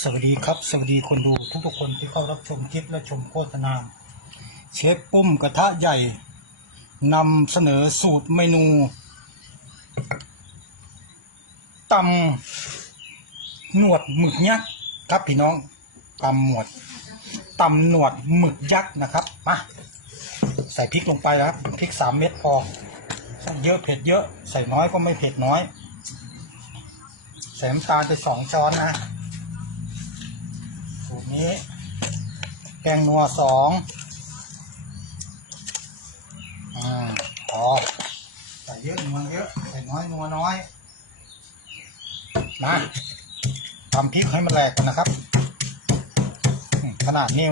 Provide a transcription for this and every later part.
สวัสดีครับ สวัสดีคนดูทุกๆคนที่เข้ารับชมคลิปและชมโฆษณา เชฟปุ้มกระทะใหญ่นำเสนอสูตรเมนูตำหนวดหมึกยักษ์ครับพี่น้องตำหมวดตำหนวดหมึกยักษ์นะครับมาใส่พริกลงไปครับพริกสามเม็ดพอเยอะเผ็ดเยอะ ใส่น้อยก็ไม่เผ็ดน้อย ใส่น้ำตาลไปสองช้อนนะ นี้ แกงนัวสองอ่าพอใส่เยอะนัวเยอะใส่น้อยนัวน้อยมาทำพริกให้มันแหลกกันนะครับ ขนาดนี้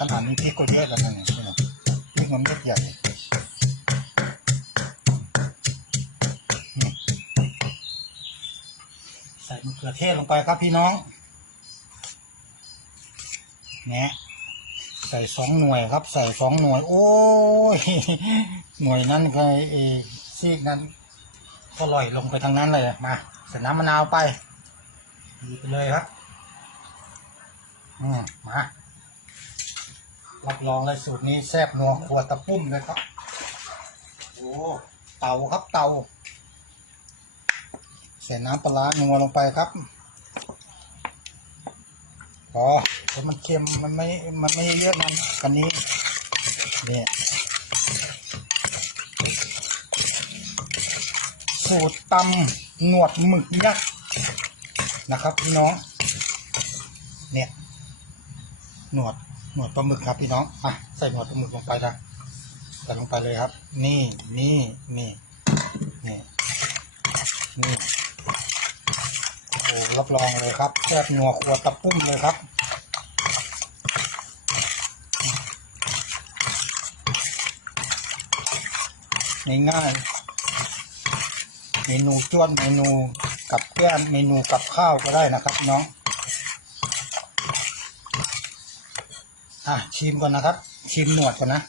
ขนาดนี้พริกก็เยอะแล้วนะพริกมันเม็ดใหญ่ใส่มะเขือเทศลงไปครับพี่น้อง นี่ยใส่สองหน่วยครับ ใส่สองหน่วย โอ้ยหน่วยนั้นก็เออซีกนั้นก็ลอยลงไปทางนั้นเลยมาใส่น้ำมะนาวไปดีไปเลยครับอืมมารับรองเลยสูตรนี้แซ่บนัวครัวตะปุ้มเลยครับโอ้เต่าครับเต่าใส่น้ำปลาร้านัวลงไปครับ อเดี๋ยวมันเค็มมันไม่ มันไม่เยอะมันกันนี้เนี่ยสูตรตำหนวดหมึกยักษ์นะครับพี่น้อง เนี่ยหนวดหนวดปลาหมึกครับพี่น้องอะใส่หนวดปลาหมึกลงไปนะใส่ลงไปเลยครับ นี่นี่นี่นี่นี่ รับรองเลยครับแซ่บนัวครัวตะปุ้มเลยครับง่ายๆเมนูจ้วนเมนูกับแก้มเมนูกับข้าวก็ได้นะครับน้องอะชิมก่อนนะครับ ชิมหนวดก่อนนะ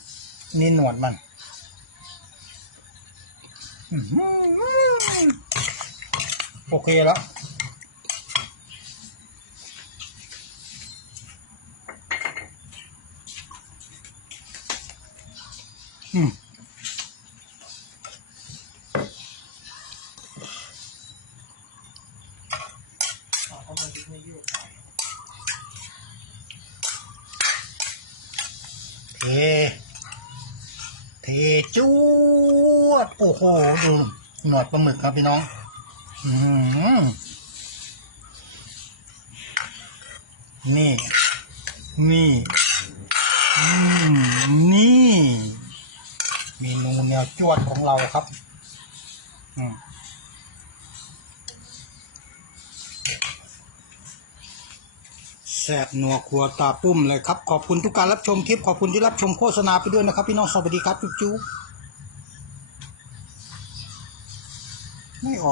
นี่หนวดมันโอเคแล้ว เท เทจวดโอ้โหดูหนวดปลาหมึกครับพี่น้อง อืมนี่ นี่ นี่ เมนูแนวจวดของเราครับแสบหนัวครัวตาปุ้มเลยครับ ขอบคุณทุกการรับชมคลิป ขอบคุณที่รับชมโฆษณาไปด้วยนะครับ พี่น้องสวัสดีครับจุ๊บจุ๊บไม่ออก